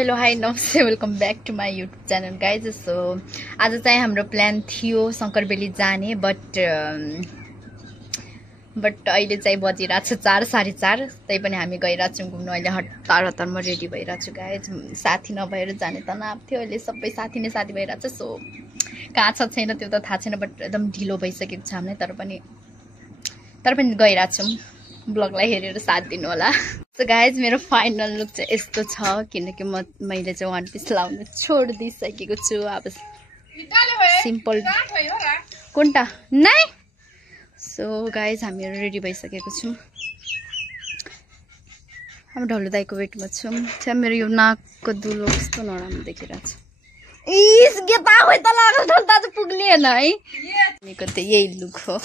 Hello hi नमस्ते welcome back to my YouTube channel guys. So आज चाहिँ हाम्रो प्लान थियो शङ्करबेली जाने बट अहिले चाहिँ बजिरहेको छ 4 साढे 4। त्यही पनि हामी गइरहेको छौँ घुम्नु। अहिले हतारमा रेडी भइरहेको छु गाइज। साथी नभएर जाने तनाव थियो, अहिले सबै साथी नै साथी भइरहेको छ। सो कहाँ छ छैन त्यो त थाहा छैन बट एकदम ढिलो भइसकेको छ हामीलाई। तर पनि गइरहेको छौँ। ब्लगलाई हेरेर साथ दिनु होला। सो गाइज मेरो फाइनल लुक चाहिँ यस्तो छ, किनकि मैले चाहिँ वान पिस लाउनु छोडिदिइसकेको छु। अब सिम्पल कुन्टा नै। सो गाइज हामीहरू रेडी भइसकेको छौँ। अब ढल्लु दाईको वेटमा छौँ। त्यहाँ मेरो यो नाकको दुलो कस्तो नराम्रो देखिरहेको छ। इस गेता होइ त लाग्छ दाजु पुग्लिएन है। भनेको त यही लुक हो।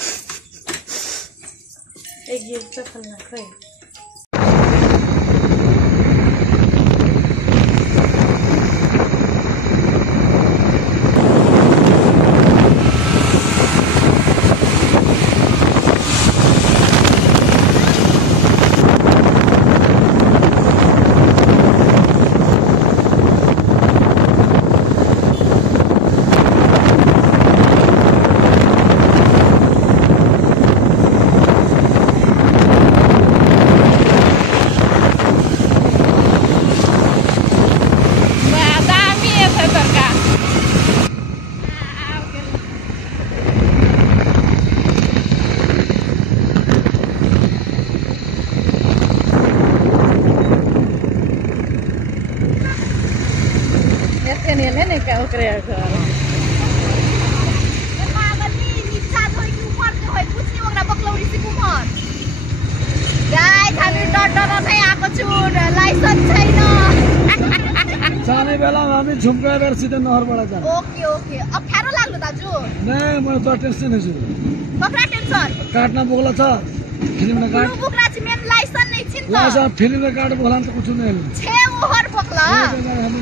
जाने बेला हामी झुम्का गरेर सिधै नहरबाट जान्छ। ओके ओके अप्ठ्यारो लाग्यो दाजु। नै म त टेन्सन छु। कक्रा टेन्सन काट्न बोक्ला छ फिल्ममा काट बोक्रा चाहिँ मेन लाइसेन्स नै छिन् त। लाइसेन्स फिल्ममा काट बोक्ला त कुछ नै छे ओहर बोक्ला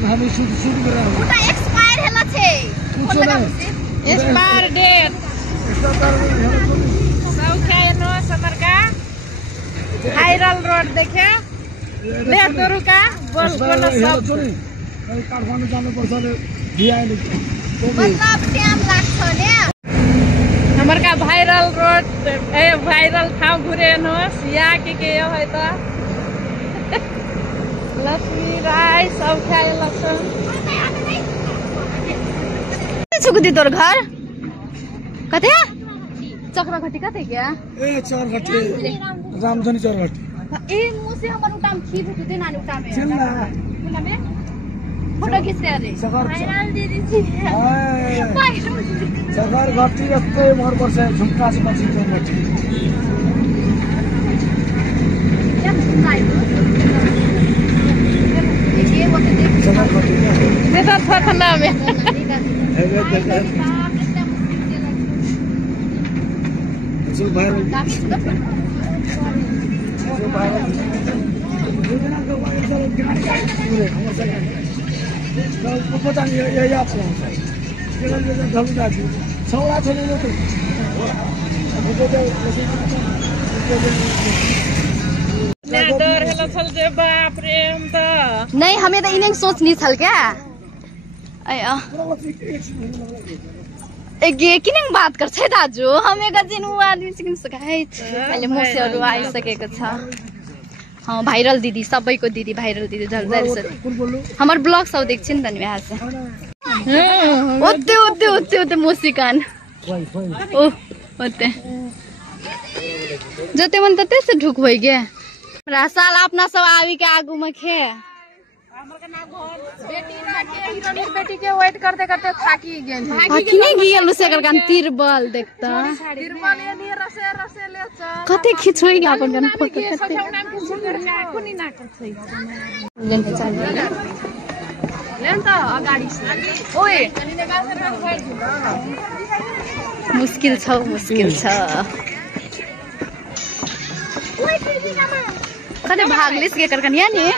हामी सुट गरेर उटा एक्सपायर हैला छे एक्सपायर डेट सौख्यानो समरका भाइरल रोड देखे ले तरुका बोल सब काठमाडौँ जानुपर्छ ले भिआइले मतलब टाइम लाग्छ नि। हमरका भाइरल रोड भाइरल ठाउँ घुरेनुहोस्। यहाँ के हो है त लक्ष्मी राई सब खाए लक्ष्म छुकुदी तोर घर कते चक्रघटी कते क्या ए चरघटी रामधनी चरघटी ए मुसे हमर उटाम खीब हुते नानी उटामे चिल्ला उटामे फोटो खिच्दै अरे भाइरल दिदी छी चरघटी जस्तै मोर पर्छ झुम्का छ पछि चरघटी ये वो तो चरघटी बेटा था नाम है जो भाइरल बाप रे नहीं हमें तो इन्हें सोचनी छल क्या ये किन बात गर्छ है दाजु हमें गजिन आदमी सिक्न सकाइ अहिले मुसेहरु आइसकेको छ। भाइरल दिदी सबैको दिदी भाइरल दिदी झल्झल हमर ब्लग सब देख्छिन् त नि यहाँ से ओते ओते ओते ओते मुसिकान ओ ओते जते मन त त्यसै ढुक होइ गे साल अपना सब आवी के आगू में खे बेटी के वेट करते करते थाकी गेल थाकी नहीं गेल सेकर कान तिरबल देखता तिरबल एनी रसे रसे ले छ कते खिचोइ गे अपन गन फोटो कते नाम के सुन्दर नाको नि नाको छै जन चल लेन त अगाडि ओए मुस्किल छ कते भागलिस के करकन या नि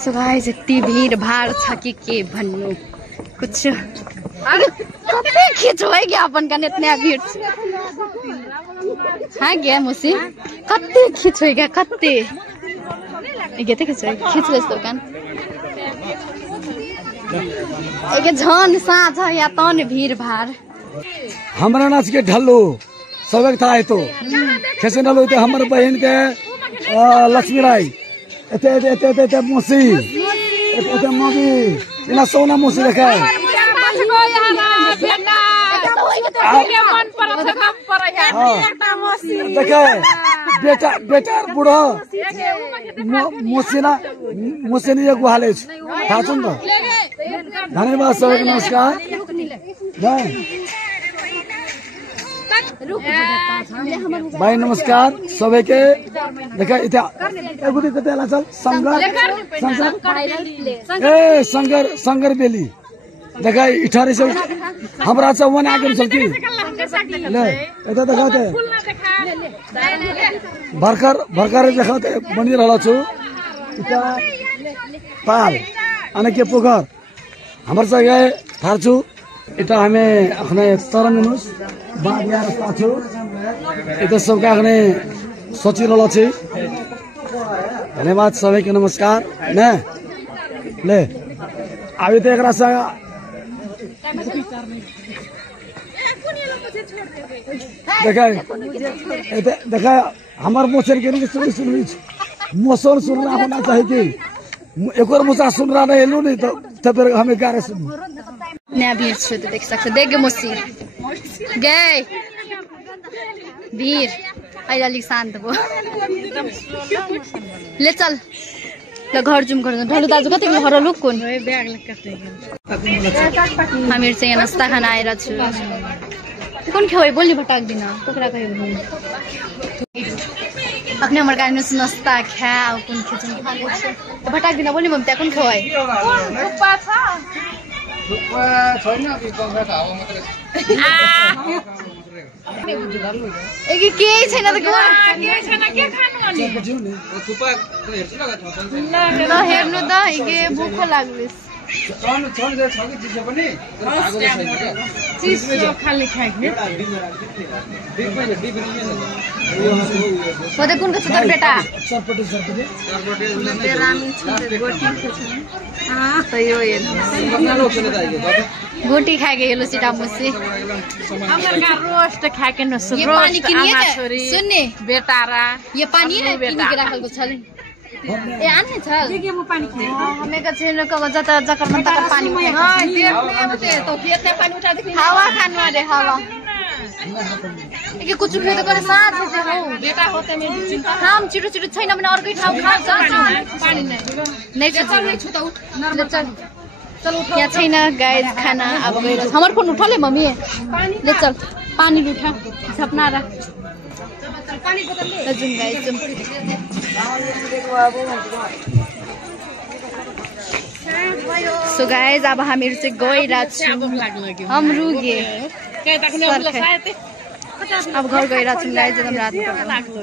सो गाइस यति भीड़ भाड़ छ कि के भन्नु कुछ कते खिच हो गया अपन का इतना भीड़ हाँ क्या मुसी कति खिच्छु क्या कति के खिच्छु खिच्छु यस्तो कान झन साँझ या तन भीड़ भाड़ हमारा नाच के ढल्लो सबक था है तो कैसे ढल्लो थे हमारे बहन के लक्ष्मी राय एते एते एते एते मोसी एते मगी इना सोना मोसी रखा है देखे बेटा बेटा बुढ़ो मोसीना मोसीनी ये गुहाले था सुन तो धन्यवाद सबक नमस्कार भाई नमस्कार सबैके देखा इथे एगुडी कतेला चल संगर ए संगर संगर बेली देखा 1800 हमरा छ वन आगे चल की ले एता देखाते भरकर भरकर देखाते बनि रहल छु इता पाल अनि के पोखर हमर जगह थार्छु इता हमें अखने तरन नुस बाबिया रस्ता छु इता सबका अखने सोचि रहल छु धन्यवाद सबैके नमस्कार ने ले आबे त एकरा सा देखा देखा हमार मोचर के नहीं सुन सुन मोसर सुनना होना चाहिए कि एक और मोचा सुन रहा नहीं हेलो नहीं तो फिर हमें गारे सुन नया भीड़ छु तो देख सकते देख मोसी गए भीड़ अहिले अलिक शान्त भयो ले चल ल घर जुम गर्नु ढल्लु दाजु कति घर लुकुन हामीहरु चाहिँ यहाँ नास्ता खान आएर छु कुन खेउ बोल्ने भटाक्दिन कुखुरा खायो अपने हमर गाडी नास्ता खा कुन खिचन भटाक्दिन बोल्ने भम त्यहाँ कुन खेउ है रुपा छ रुपा छैन कि पंखा हावा मात्रै के छैन त के छैन के खानु अनि थुपा हेर्छु ल हेर्नु त के भुख लाग्दैछ छन छन छ कि चिज पनि आगो छैन के चिज खाली खाइने पदे कुन छ त बेटा सरपटे सरपटे बेरामी छ गोटी त यो गोटी खाके हेलो सीटा मुसी हमर का रोस्ट खाके न सु रोस्ट आमा छोरी सुन्ने बेटारा ये पानी रे किन के राखलको छले ए आन्ने छ के म पानी खाए हमे का छैन क जता जकरमा तक पानी हां देख्ने त तो खेतले पानी उठा देखि हावा खानु रे हावा के कुछ भी तो करे साथ है हौ बेटा होते में काम छिटो छिटो छैन भने अर्कै ठाउँ खा पानी नै छ नै छु त उठ ले चल चल उठ यहाँ छैन गाइस खाना अब गएर हमर फोन उठले मम्मी ले चल पानी उठा सपना रा पानी बोतल ले zoom guys zoom so guys अब हामीहरु चाहिँ गइरा छौं हम रुगे अब घर गइरा छौं गाइस एकदम रात लाग्लो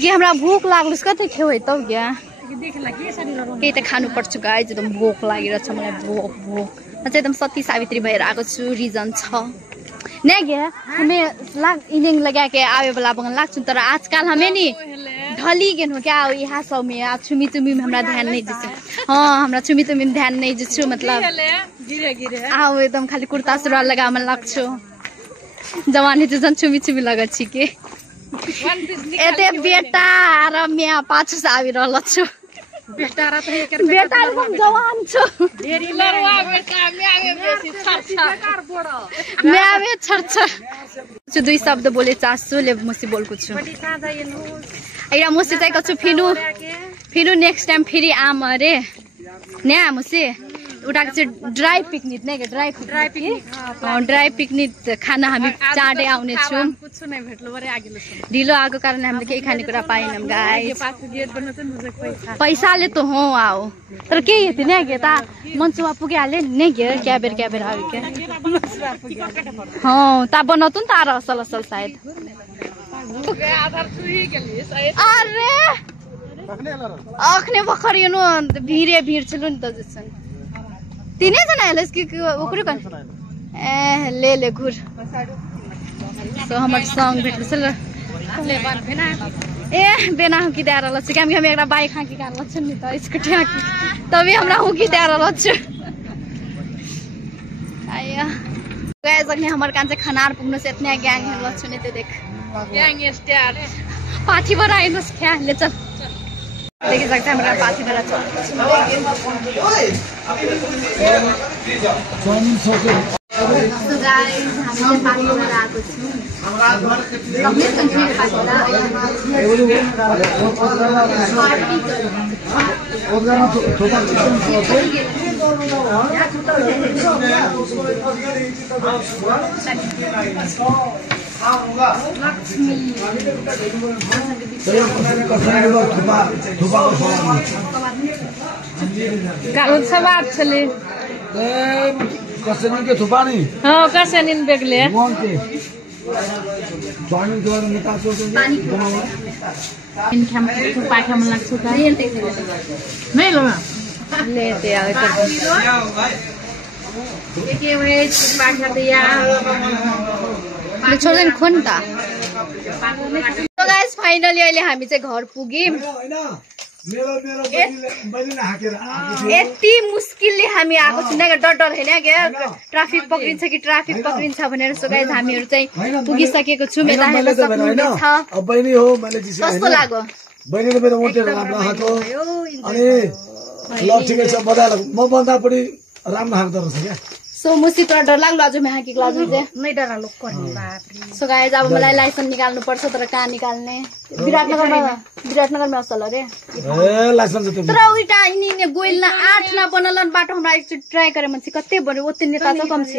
के हमरा भूख लाग्लस कतै खेउ है त क्या केही त खानु पर्छ गाइस एकदम भोक लागिरहेछ मलाई भोक भोक म चाहिँ एकदम सती सावित्री भएर आएको छु रिजन छ नै क्या हमें इनिङ लगा के आवे वाला बगन लाग्छु तर आजकल हमें नि ढली गेन हो क्या यहाँ सब में आज छुमी तुमी में हमरा ध्यान नहीं दिछु हां हमरा छुमी तुमी में ध्यान नहीं दिछु मतलब गिरे गिरे आओ एकदम खाली कुर्ता सुरुवाल लगा मन लाग्छु जवानी त जन छुमी छुमी लगछि के एते बेटा र म्या पाछु आवी रहल छु बेटा र त एकर बेटा एकदम जवान छु ढेरी लरवा बेटा म्यावे बेसी छरछर म्यावे छरछर छु दुई शब्द बोले चासु ले मुसी बोलको छु एरा मुसी चाहिँ कछु फिनु नेक्स्ट टाइम फेरि आम रे न्या मुसी उठाको चाहिँ ड्राई पिकनिक नै ड्राई पिकनिक खाना हामी चाँडै आउने छौं ढिलो आएको कारण हामीले केही खानेकुरा पाएनौं गाइस पैसाले त हो आओ तर केही हेति नै के ता मन्सुवा पुगिहाले नै के क्याबेर आयो के हां ता बनाउतु नि तार असल सायद अरे अखने भर्खर यो भिड छ नि त जसन तीनै जना हेलस कि ओकरे कन ए ले घुर सो हमारे सॉन्ग भेट चल ए बेना हुकी द्याएर लच्छु कि हामी एउटा बाइक हाँकी गान लच्छौँ नि त स्कुटी हाँकी तभी हमरा हुकी द्याएर लच्छु आया गए सक्ने हमारे कान चाहिँ खनार पुग्नु चाहिँ इतने ग्याङ लच्छु नि त्यो देख ग्याङ स्टार पाठीबाट आइनुहोस् क्या ले चल देखिसक्छ हाम्रो पाठीबाट छ So guys, हामी चाहिँ पाठीबाट आएको छौँ गाउँ छ बात छले कसैनी के थुपा नि हो कसैनिन बेग्ले मन्ते जॉइनिंग द्वारा निकासो तो इन खाम थुपा खाम लाग्छ त नै ल ले ते आए के वे थुपा खाते या ले छोड्दैन खोन त So guys, finally अहिले हामी चाहिँ घर पुग्यौं यति मुस्किलले हामी आएको छौँ डर हैन के ट्राफिक पक्रिन्छ कि ट्राफिक पक्रिन्छ भनेर सो गाइस हामीहरु चाहिँ पुगिसकेको छौँ यता हेर्न सक्नुहुनेछ अब बहिनी हो मैले जिसे कस्तो लाग्यो बहिनीले मेरो मोटेर राम्रो खाएको अनि ल ठिकै छ बधाई म भन्दा पनि राम्रो खाँदो रहेछ क्या सो मुसी त डर लाग्लो आज म हाकी क्लास चाहिँ नै डर लाग्लो पर्ने बाप रे सो गाइस अब मलाई लाइसेन्स निकाल्नु पर्छ तर कहाँ निकाल्ने विराटनगरमा असल अरे ए लाइसेन्स त तर उइटा इनी गोइल न 8 न बनलन बाटो हमरा एक ट्राई करे मन कते बने ओते नेता छ कम छ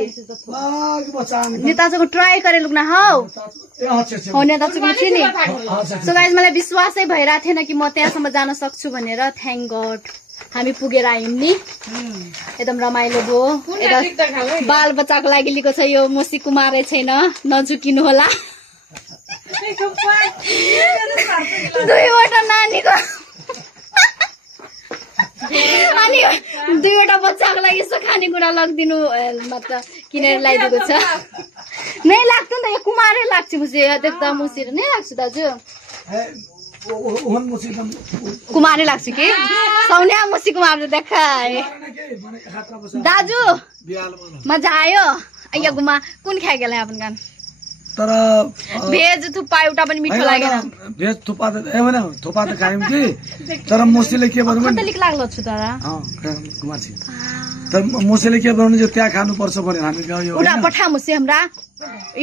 नेता को ट्राई करे लुक्ना हौ हो नेता छ कि नि सो गाइस मलाई विश्वासै भइरा थिएन कि म त्यहाँसम्म जान सक्छु भनेर थ्यांक गॉड हामी पुगेर आयौं नि एकदम रमाइलो भयो यता बाल बच्चाको लागि लिएको छ यो मोसी कुमारै छैन नझुकिनु होला दुईवटा नानीको अनि दुईवटा बच्चाको लागि यसो खानेकुरा लगिदिनु मतलब किनेर ल्याइदिएको छ नै लाग्छ नि त यो कुमारै लाग्छ मुसी देख्दा मुसी नै लाग्छ दाजु कुमारी लाग्छ कि सौन्या मुसी कुमार देखाए दाजु मजा आयो अయ్య गुमा कुन खाइ गेले अपन गान तर भेज थुप्पा एउटा पनि मिठो लागेन भेज थुप्पा त ए भने थुप्पा त खायौं कि तर मोसीले के भन्नु कति लिक लाग्लो छु तर कुमार छी तर मोसीले के भन्नु जो त्यहाँ खानु पर्छ भने हामी गयो उडा पठा मुसी हमरा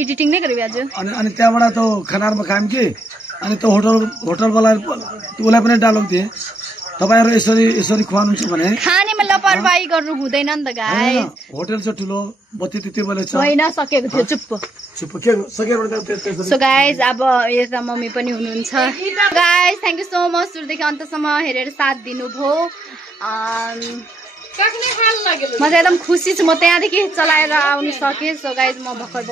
एडिटिङ नै गर्यो आज अनि त्यहाँबाट त खनारमा खायौं कि अनि त होटल वाला उलाई पनि डायलग दिए तपाईहरु यसरी खुवाउनुहुन्छ भने खानेमा लापरवाही गर्नु हुँदैन नि त गाइस होटल छ ठुलो बत्ती त्यति बेला छ होइन सकेको थियो चुप्प के सकेबाट सो गाइस अब यता मम्मी पनि हुनुहुन्छ guys thank you so much सुरुदेखि अन्तसम्म हेरेर साथ दिनुभयो म चाहिँ एकदम खुसी छु म त्यहाँदेखि चलाएर आउनु सकेँ सो गाइज म भर्खर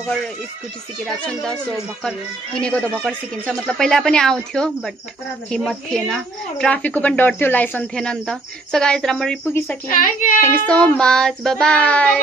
स्कुटी सिकिरहेको छु नि त सो भर्खर किनेको त भर्खर सिकिन्छ मतलब पहिला पनि आउँथ्यो बट हिम्मत थिएन ट्राफिकको पनि डर थियो लाइसेन्स थिएन नि त सो गाइज राम्ररी पुगिसकेँ thank you so much bye by